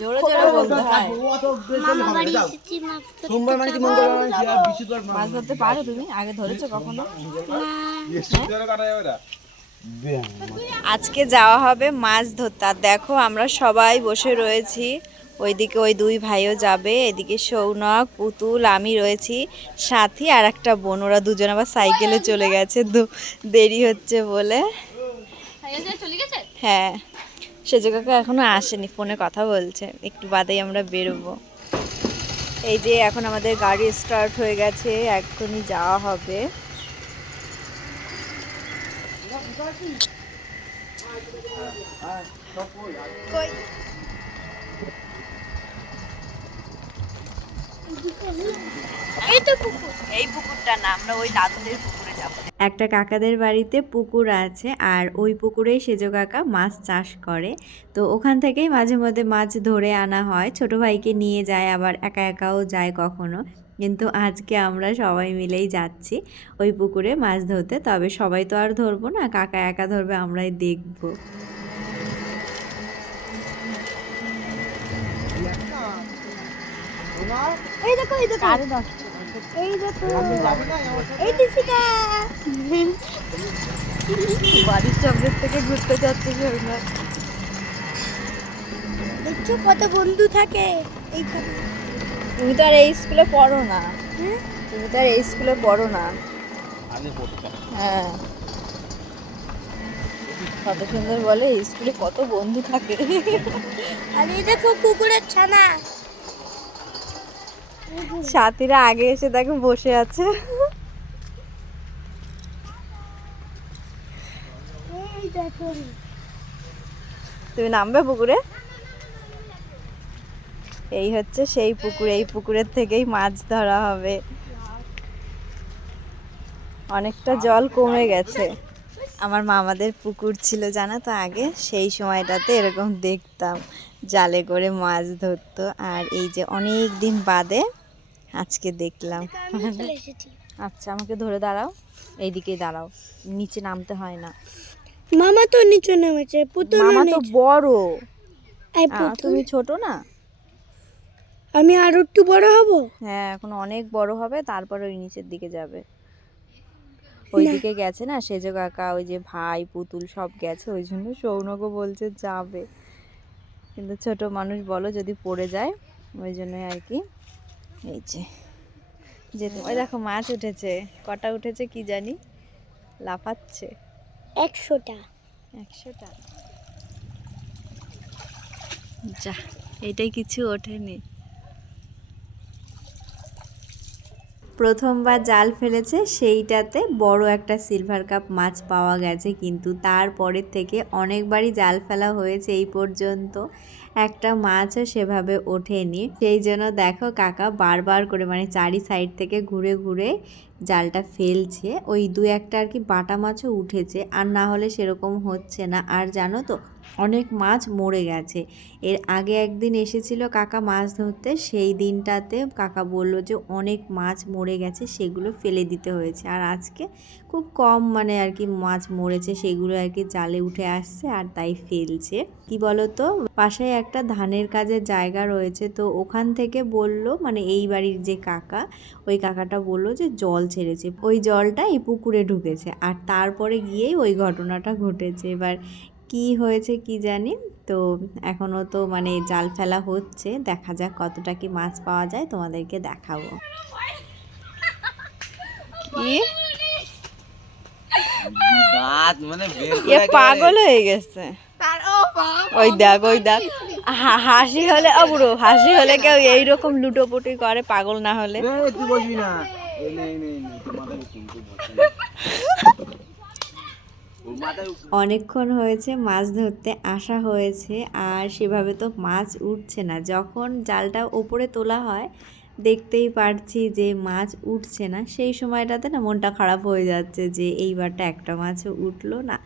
জোরে জোরে বলতে হয়। মামা বাড়ি এসেছি মাছ ধরতে সোমবার মানে কি মঙ্গলবার মানে আর বৃহস্পতিবার মাছ ধরতে পারো তুমি আগে ধরেছো কখনো? আজকে যাওয়া হবে মাছ ধরতে। আর দেখো আমরা সবাই বসে রয়েছি। ওইদিকে ওই দুই ভাইও যাবে এদিকে সৌনক পুতুল আমি রয়েছি সাথী আর একটা বোন। ওরা দুজন আবার সাইকেলে চলে গেছে দেরি হচ্ছে বলে। হ্যাঁ। সেজো কাকা এখনও আসেনি ফোনে কথা বলছে। একটু বাদেই আমরা বেরোবো। এই যে এখন আমাদের গাড়ি স্টার্ট হয়ে গেছে এখনই যাওয়া হবে। এই তো পুকুর। এই পুকুরটা না আমরা ওই দাদুদের পুকুরে যাব। একটা কাকাদের বাড়িতে পুকুর আছে আর ওই পুকুরেই সেজো কাকা মাছ চাষ করে। তো ওখান থেকেই মাঝে মধ্যে মাছ ধরে আনা হয়। ছোট ভাইকে নিয়ে যায় আবার একা একাও যায় কখনো। কিন্তু আজকে আমরা সবাই মিলেই যাচ্ছি ওই পুকুরে মাছ ধরতে। তবে সবাই তো আর ধরবো না কাকা একা ধরবে আমরাই দেখব। এই দেখো এই দেখো। এই দেখো এই দিশিকা বাড়ির সামনের থেকে ঘুরতে যাচ্ছে দেখছ কত বন্ধু থাকে এইখানে? তুমি তো আর এই স্কুলে পড়ো না। হ্যাঁ? তুমি তো আর এই স্কুলে পড়ো না। হ্যাঁ। কত সুন্দর বলে এই স্কুলে কত বন্ধু থাকে। আর এই দেখো কুকুরের ছানা। সাথীরা আগে এসে দেখো বসে আছে। তুমি নামবে পুকুরে? এই হচ্ছে সেই পুকুর এই পুকুরের থেকেই মাছ ধরা হবে। অনেকটা জল কমে গেছে। আমার মামাদের পুকুর ছিল জানা তো আগে? সেই সময়টাতে এরকম দেখতাম জালে করে মাছ ধরতো। আর এই যে অনেক দিন বাদে আজকে দেখলাম। আচ্ছা আমাকে ধরে দাঁড়াও। এইদিকেই দাঁড়াও। নিচে নামতে হয় না। মামা তো নিচে নেমেছে পুতুল মামা তো বড়। তুমি ছোট না? আমি আরও একটু বড় হব? হ্যাঁ এখন অনেক বড় হবে তারপরে ওই নিচের দিকে যাবে। ওইদিকে গেছে না সেজো কাকা ওই যে ভাই পুতুল সব গেছে ওই জন্য সৌনকও বলছে যাবে। কিন্তু ছোট মানুষ বলো যদি পড়ে যায় ওই জন্যই আর কি। এই যে যেতে ওই দেখো মাছ উঠেছে কটা উঠেছে কি জানি? লাফাচ্ছে। একশোটা। একশোটা। যা এটাই কিছু ওঠেনি। প্রথমবার জাল ফেলেছে, সেইটাতে বড় একটা সিলভার কাপ মাছ পাওয়া গেছে কিন্তু তারপরের থেকে অনেকবারই জাল ফেলা হয়েছে এই পর্যন্ত। একটা মাছও সেভাবে ওঠেনি। সেই জন্য দেখো কাকা বারবার করে মানে চারি সাইড থেকে ঘুরে ঘুরে জালটা ফেলছে, ওই দু একটা আর কি বাটা মাছও উঠেছে, আর না হলে সেরকম হচ্ছে না। আর জানো তো, অনেক মাছ মরে গেছে। এর আগে একদিন এসেছিল কাকা মাছ ধরতে, সেই দিনটাতে কাকা বলল যে অনেক মাছ মরে গেছে, সেগুলো ফেলে দিতে হয়েছে। আর আজকে খুব কম মানে আর কি মাছ মরেছে, সেগুলো আর কি জালে উঠে আসছে আর তাই ফেলছে। কি বলতো পাশে একটা ধানের কাজের জায়গা রয়েছে, তো ওখান থেকে বলল মানে এই বাড়ির যে কাকা, ওই কাকাটা বলল যে জল ছেড়েছে। ওই জলটা এই পুকুরে ঢুকেছে আর তারপরে গিয়েই ওই ঘটনাটা ঘটেছে। এবার কি হয়েছে কি জানি? তো এখনও তো মানে জাল ফেলা হচ্ছে। দেখা যাক কতটা কি মাছ পাওয়া যায়। তোমাদেরকে দেখাবো। মানে পাগল হয়ে গেছে। ওই দেখ ওই দেখ। হাসি হলে অবুড়ো হাসি হলে কেউ এইরকম লুটোপুটি করে পাগল না হলে। অনেকক্ষণ হয়েছে, মাছ ধরতে আসা হয়েছে, আর সেভাবে তো মাছ উঠছে না। যখন জালটা ওপরে তোলা হয়, দেখতেই পারছি যে মাছ উঠছে না। সেই সময়টাতে না মনটা খারাপ হয়ে যাচ্ছে যে এইবারটা একটা মাছও উঠল না।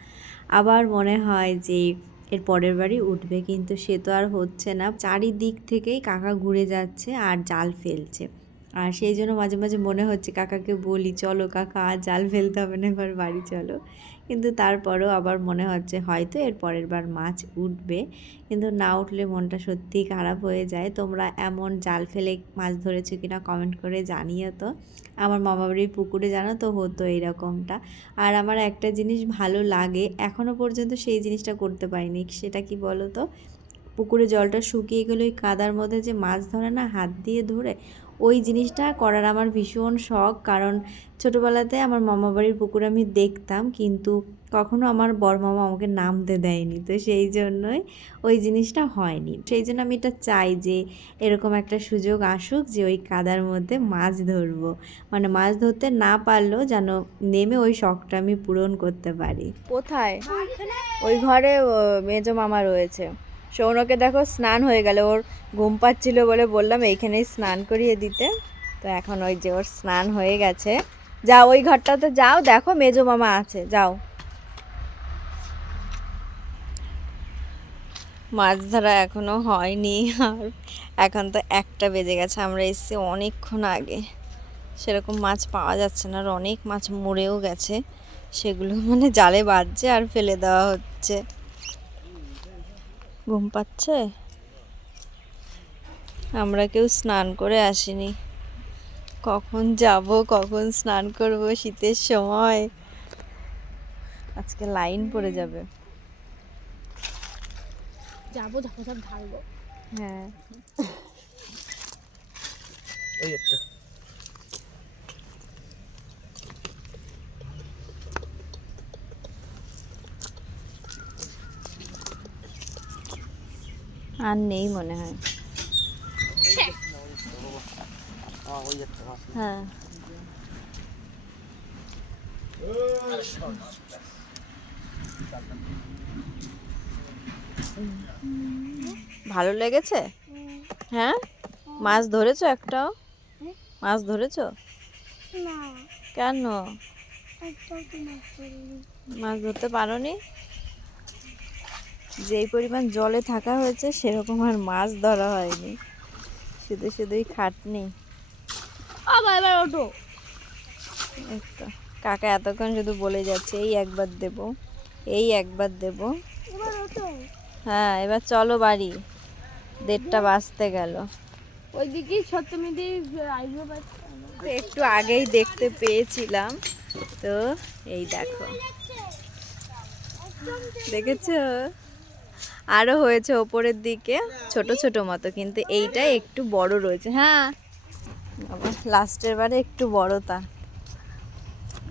আবার মনে হয় যে এর পরের বারই উঠবে, কিন্তু সে তো আর হচ্ছে না। চারিদিক থেকেই কাকা ঘুরে যাচ্ছে আর জাল ফেলছে। আর সেই জন্য মাঝে মাঝে মনে হচ্ছে, কাকাকে বলি, চলো কাকা, আর জাল ফেলতে হবে না, এবার বাড়ি চলো। কিন্তু তারপরেও আবার মনে হচ্ছে, হয়তো এর পরের বার মাছ উঠবে। কিন্তু না উঠলে মনটা সত্যিই খারাপ হয়ে যায়। তোমরা এমন জাল ফেলে মাছ ধরেছো কিনা কমেন্ট করে জানিও তো। আমার মামা বাড়ির পুকুরে জানো তো, হতো এইরকমটা। আর আমার একটা জিনিস ভালো লাগে এখনও পর্যন্ত সেই জিনিসটা করতে পারিনি। সেটা কি বলো তো? পুকুরে জলটা শুকিয়ে গেলে ওই কাদার মধ্যে যে মাছ ধরে না, হাত দিয়ে ধরে ওই জিনিসটা করার আমার ভীষণ শখ। কারণ ছোটোবেলাতে আমার মামা বাড়ির পুকুরে আমি দেখতাম, কিন্তু কখনো আমার বর মামা আমাকে নামতে দেয়নি। তো সেই জন্যই ওই জিনিসটা হয়নি। সেই জন্য আমি এটা চাই যে এরকম একটা সুযোগ আসুক যে ওই কাদার মধ্যে মাছ ধরবো। মানে মাছ ধরতে না পারলেও যেন নেমে ওই শখটা আমি পূরণ করতে পারি। কোথায়? ওই ঘরে মেজো মামা রয়েছে। সৌনকে দেখো স্নান হয়ে গেল, ওর ঘুম পাচ্ছিল বলে বললাম, এইখানেই স্নান করিয়ে দিতে। তো এখন ওই যে ওর স্নান হয়ে গেছে। যাও, ওই ঘরটাতে যাও, দেখো মেজো মামা আছে, যাও। মাছ ধরা এখনও হয়নি, আর এখন তো একটা বেজে গেছে, আমরা এসেছি অনেকক্ষণ আগে। সেরকম মাছ পাওয়া যাচ্ছে না, আর অনেক মাছ মরেও গেছে। সেগুলো মানে জালে বাজছে আর ফেলে দেওয়া হচ্ছে। ঘুম পাচ্ছে? আমরা কেউ স্নান করে আসিনি। কখন যাব কখন স্নান করব শীতের সময়? আজকে লাইন পড়ে যাবে। যাব যাব সব ঢালবো। হ্যাঁ। ওই একটা। আর নেই মনে হয়। হ্যাঁ। ভালো লেগেছে? হ্যাঁ? মাছ ধরেছো একটাও? মাছ ধরেছো? কেন? মাছ ধরতে পারোনি? যেই পরিমাণ জলে থাকা হয়েছে সেরকম আর মাছ ধরা হয়নি। শুধু শুধুই খাটনি। আবার ওঠো। কাকা এতক্ষণ শুধু বলে যাচ্ছে এই একবার দেব এই একবার দেব। হ্যাঁ এবার চলো বাড়ি। দেড়টা বাজতে গেল। ওইদিকে সপ্তমীদি একটু আগেই দেখতে পেয়েছিলাম। তো এই দেখো। দেখেছ? আরও হয়েছে ওপরের দিকে ছোট ছোট মতো কিন্তু এইটা একটু বড় রয়েছে। হ্যাঁ আবার লাস্টের বারে একটু বড় তা।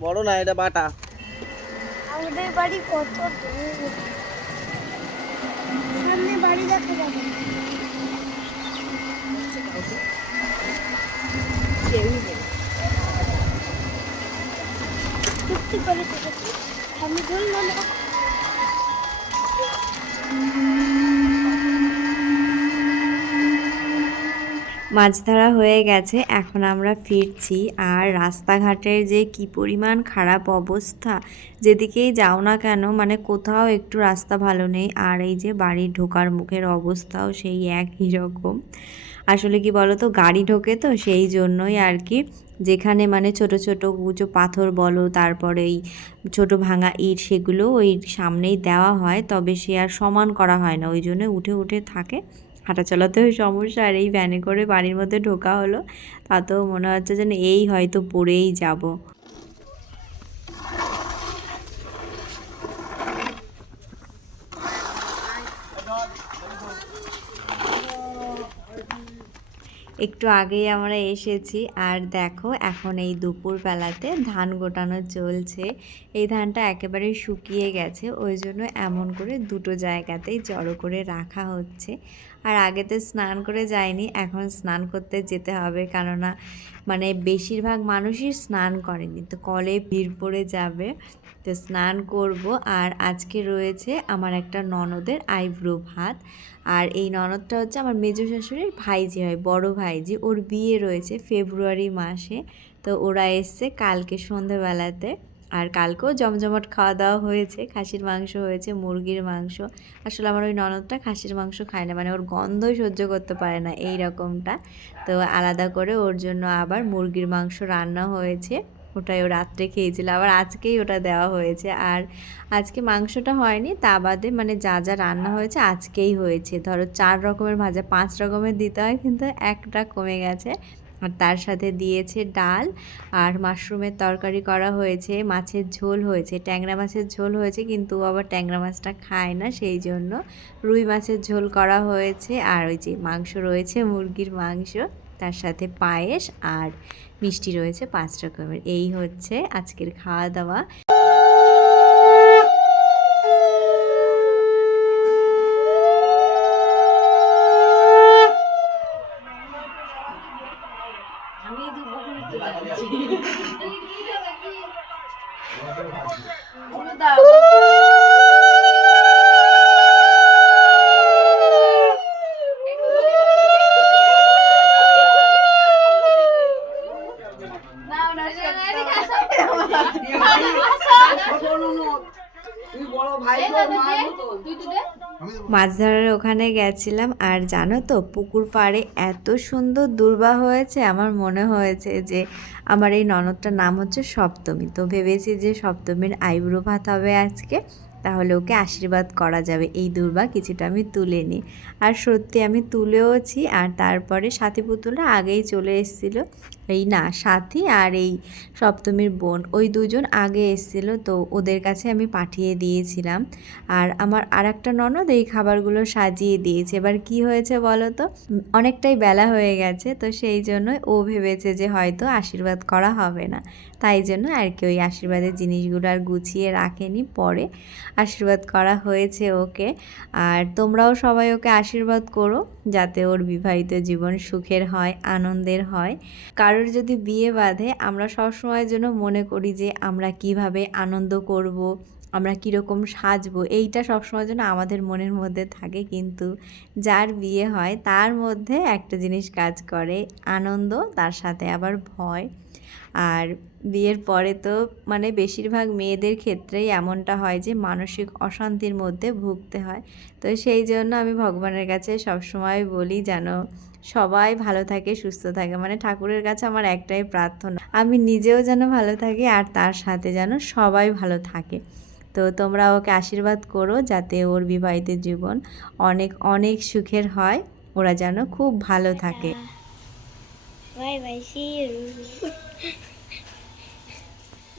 বড় না এটা বাটা। আমাদের বাড়ি কত সামনে বাড়ি দেখা যাবে আমি ধরলাম মাছ ধরা হয়ে গেছে, এখন আমরা ফিরছি। আর রাস্তাঘাটের যে কি পরিমাণ খারাপ অবস্থা, যেদিকেই যাও না কেন মানে কোথাও একটু রাস্তা ভালো নেই। আর এই যে বাড়ির ঢোকার মুখের অবস্থাও সেই একই রকম। আসলে কি বলো তো গাড়ি ঢোকে তো সেই জন্যই আর কি। যেখানে মানে ছোট ছোট উঁচু পাথর বলো, তারপরে এই ছোটো ভাঙা ইট, সেগুলো ওই সামনেই দেওয়া হয়। তবে সে আর সমান করা হয় না, ওই জন্য উঠে উঠে থাকে। হাঁটা চলাতেও সমস্যা আর এই ভ্যানে করে বাড়ির মধ্যে ঢোকা হলো, তাতেও মনে হচ্ছে যেন এই হয়তো পড়েই যাব। একটু আগেই আমরা এসেছি, আর দেখো এখন এই দুপুরবেলাতে ধান গোটানো চলছে। এই ধানটা একেবারে শুকিয়ে গেছে, ওই জন্য এমন করে দুটো জায়গাতেই জড়ো করে রাখা হচ্ছে। আর আগেতে স্নান করে যায়নি এখন স্নান করতে যেতে হবে। কেননা মানে বেশিরভাগ মানুষই স্নান করেনি। তো কলে ভিড় পড়ে যাবে, তো স্নান করব। আর আজকে রয়েছে আমার একটা ননদের আইব্রো ভাত। আর এই ননদটা হচ্ছে আমার মেজো শাশুড়ির ভাইজি হয়, বড় ভাইজি। ওর বিয়ে রয়েছে ফেব্রুয়ারি মাসে। তো ওরা এসছে কালকে সন্ধেবেলাতে। আর কালকেও জমজমাট খাওয়া দাওয়া হয়েছে, খাসির মাংস হয়েছে, মুরগির মাংস। আসলে আমার ওই ননদটা খাসির মাংস খায় না মানে ওর গন্ধই সহ্য করতে পারে না এই রকমটা। তো আলাদা করে ওর জন্য আবার মুরগির মাংস রান্না হয়েছে, ওটাই ও রাত্রে খেয়েছিল, আবার আজকেই ওটা দেওয়া হয়েছে। আর আজকে মাংসটা হয়নি, তা বাদে মানে যা যা রান্না হয়েছে আজকেই হয়েছে। ধরো চার রকমের ভাজা, পাঁচ রকমের দিতে হয় কিন্তু একটা কমে গেছে। আর তার সাথে দিয়েছে ডাল আর মাশরুমের তরকারি করা হয়েছে, মাছের ঝোল হয়েছে, ট্যাংরা মাছের ঝোল হয়েছে, কিন্তু আবার ট্যাংরা মাছটা খায় না সেই জন্য। রুই মাছের ঝোল করা হয়েছে আর ওই যে মাংস রয়েছে, মুরগির মাংস, তার সাথে পায়েস আর মিষ্টি রয়েছে পাঁচ রকমের। এই হচ্ছে আজকের খাওয়া দাওয়া। মাছ ধরার ওখানে গেছিলাম আর জানো তো, পুকুর পাড়ে এত সুন্দর দুর্বা হয়েছে, আমার মনে হয়েছে যে আমার এই ননদটার নাম হচ্ছে সপ্তমী। তো ভেবেছি যে সপ্তমীর আইব্রো ভাত হবে আজকে, তাহলে ওকে আশীর্বাদ করা যাবে। এই দুর্বা কিছুটা আমি তুলে নিই। আর সত্যি আমি তুলেওছি, আর তারপরে সাথী পুতুলরা আগেই চলে এসেছিল। এই না, সাথী আর এই সপ্তমীর বোন, ওই দুজন আগে এসেছিল তো ওদের কাছে আমি পাঠিয়ে দিয়েছিলাম। আর আমার আর একটা ননদ এই খাবারগুলো সাজিয়ে দিয়েছে। এবার কি হয়েছে বলো তো? অনেকটাই বেলা হয়ে গেছে তো সেই জন্যই ও ভেবেছে যে হয়তো আশীর্বাদ করা হবে না। তাই জন্য আর কি ওই আশীর্বাদের জিনিসগুলো আর গুছিয়ে রাখেনি। পরে আশীর্বাদ করা হয়েছে ওকে। আর তোমরাও সবাই ওকে আশীর্বাদ করো যাতে ওর বিবাহিত জীবন সুখের হয়, আনন্দের হয়। কারোর যদি বিয়ে বাঁধে, আমরা সবসময়ের জন্য মনে করি যে আমরা কীভাবে আনন্দ করব, আমরা কীরকম সাজবো, এইটা সবসময়ের জন্য আমাদের মনের মধ্যে থাকে। কিন্তু যার বিয়ে হয়, তার মধ্যে একটা জিনিস কাজ করে, আনন্দ, তার সাথে আবার ভয়। আর বিয়ের পরে তো মানে বেশিরভাগ মেয়েদের ক্ষেত্রেই এমনটা হয় যে মানসিক অশান্তির মধ্যে ভুগতে হয়। তো সেই জন্য আমি ভগবানের কাছে সবসময় বলি যেন সবাই ভালো থাকে সুস্থ থাকে। মানে ঠাকুরের কাছে আমার একটাই প্রার্থনা আমি নিজেও যেন ভালো থাকি আর তার সাথে যেন সবাই ভালো থাকে। তো তোমরা ওকে আশীর্বাদ করো যাতে ওর বিবাহিত জীবন অনেক অনেক সুখের হয় ওরা যেন খুব ভালো থাকে। বাই বাই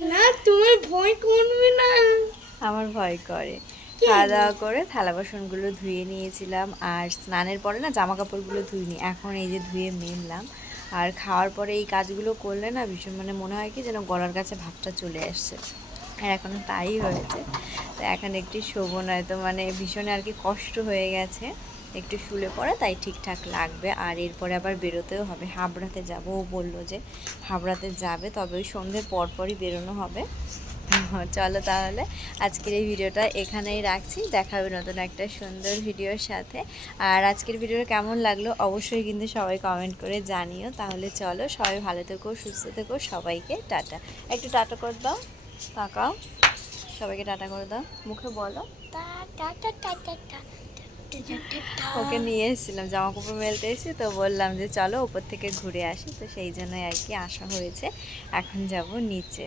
না তোমার ভয় কমবে না। আমার ভয় করে। খাওয়া দাওয়া করে থালা বাসনগুলো ধুয়ে নিয়েছিলাম। আর স্নানের পরে না জামা কাপড়গুলো ধুইনি। এখন এই যে ধুয়ে মেললাম। আর খাওয়ার পরে এই কাজগুলো করলে না ভীষণ মানে মনে হয় কি যেন গলার কাছে ভাবটা চলে আসছে। আর এখন তাই হয়েছে। তো এখন একটি শোভো নয়তো মানে ভীষণ আর কি কষ্ট হয়ে গেছে। একটু শুলে পড়ে, তাই ঠিকঠাক লাগবে। আর এরপরে আবার বেরোতেও হবে। হাবড়াতে যাব। ও বলল যে হাবড়াতে যাবে, তবে ওই সন্ধ্যের পরপরই বেরোনো হবে। চলো তাহলে আজকের এই ভিডিওটা এখানেই রাখছি। দেখা হবে নতুন একটা সুন্দর ভিডিওর সাথে। আর আজকের ভিডিওটা কেমন লাগল অবশ্যই কিন্তু সবাই কমেন্ট করে জানিও। তাহলে চলো সবাই ভালো থেকো সুস্থ থেকো সবাইকে টাটা। একটু টাটা করে দাও তাকাও। সবাইকে টাটা করে দাও মুখে বলো। ওকে নিয়ে এসেছিলাম জামা কাপড় মেলতে এসে তো বললাম যে চলো ওপর থেকে ঘুরে আসি। তো সেই জন্যই আর কি আসা হয়েছে। এখন যাব নিচে।